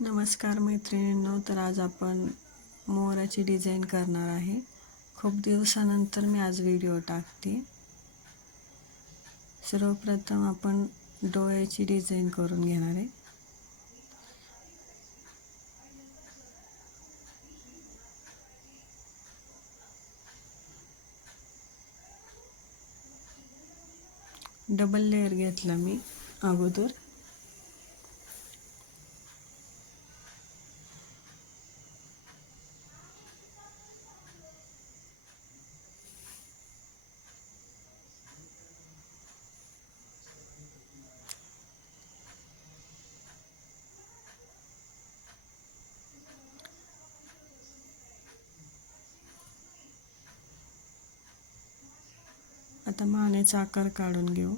नमस्कार मैत्रिणींनो तर आज आपण मोराची डिझाईन करणार आहे. खूप दिवसानंतर मी आज व्हिडिओ टाकते. सर्वप्रथम आपण डोळ्याची डिझाईन करून घेणार आहे. डबल लेअर घेतला मी अगोदर. आता मानेचा आकार काढून घेऊ.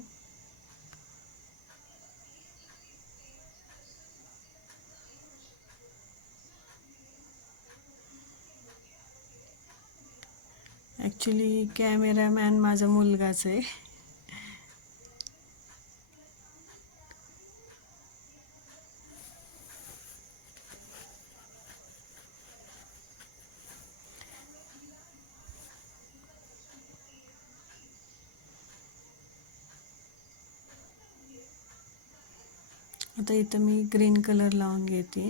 ॲक्च्युली कॅमेरामॅन माझा मुलगाच आहे. आता इथं मी ग्रीन कलर लावून घेते.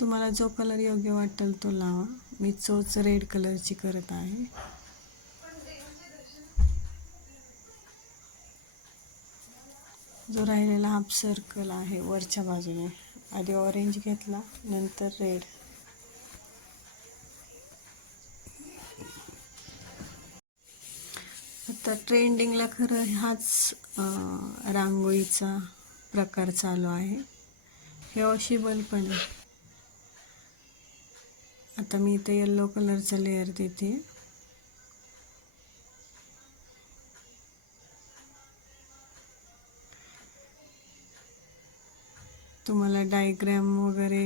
तुम्हाला जो कलर योग्य वाटेल तो लावा. मी चोच रेड कलरची करत आहे. जो राहिलेला हाफ सर्कल आहे वरच्या बाजूने. आधी ऑरेंज घेतला नंतर रेड आता ट्रेंडिंगला खरं हाच रांगोळीचा प्रकार चालू आहे. हे वॉशेबल पण आहे. आता मी इथे येल्लो कलरचा लेअर देते. तुम्हाला डायग्रॅम वगैरे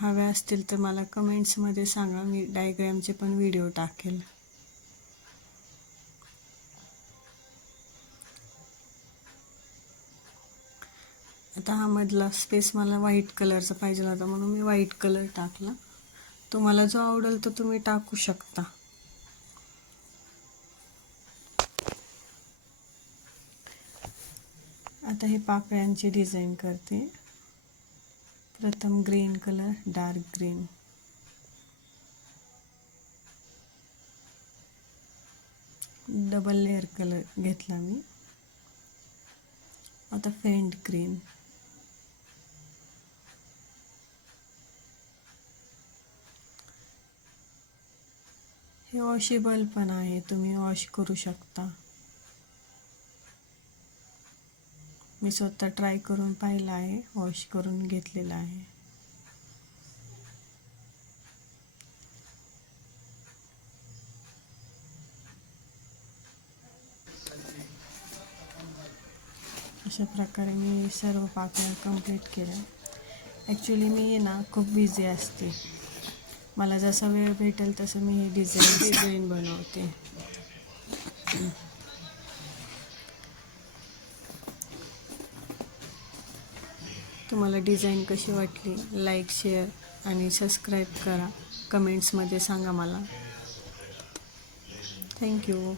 हव्या असतील तर मला कमेंट्समध्ये सांगा मी डायग्रॅमचे पण व्हिडिओ टाकेल. आता हा मधला स्पेस मला व्हाईट कलरचा पाहिजे होता म्हणून मी व्हाईट कलर टाकला. तुम्हाला जो आवडेल तो तुम्ही टाकू शकता. आता हे पाकळ्यांची डिझाईन करते. प्रथम green colour dark green. Double layer colour घेतला मी. आता फेंट ग्रीन. हे वॉशेबल पण आहे, तुम्ही वॉश करू शकता. मी स्वतः ट्राय करून पाहिलं आहे वॉश करून घेतलेलं आहे. अशा प्रकारे मी सर्व पाकळ्या कंप्लीट केल्या. ॲक्च्युली मी ना खूप बिझी असते. मला जसा वेळ भेटेल तसं मी हे डिझाईन डिझाईन बनवते. तुम्हाला डिझाईन कशी वाटली? लाईक शेअर आणि सबस्क्राईब करा. कमेंट्समध्ये सांगा मला. थँक्यू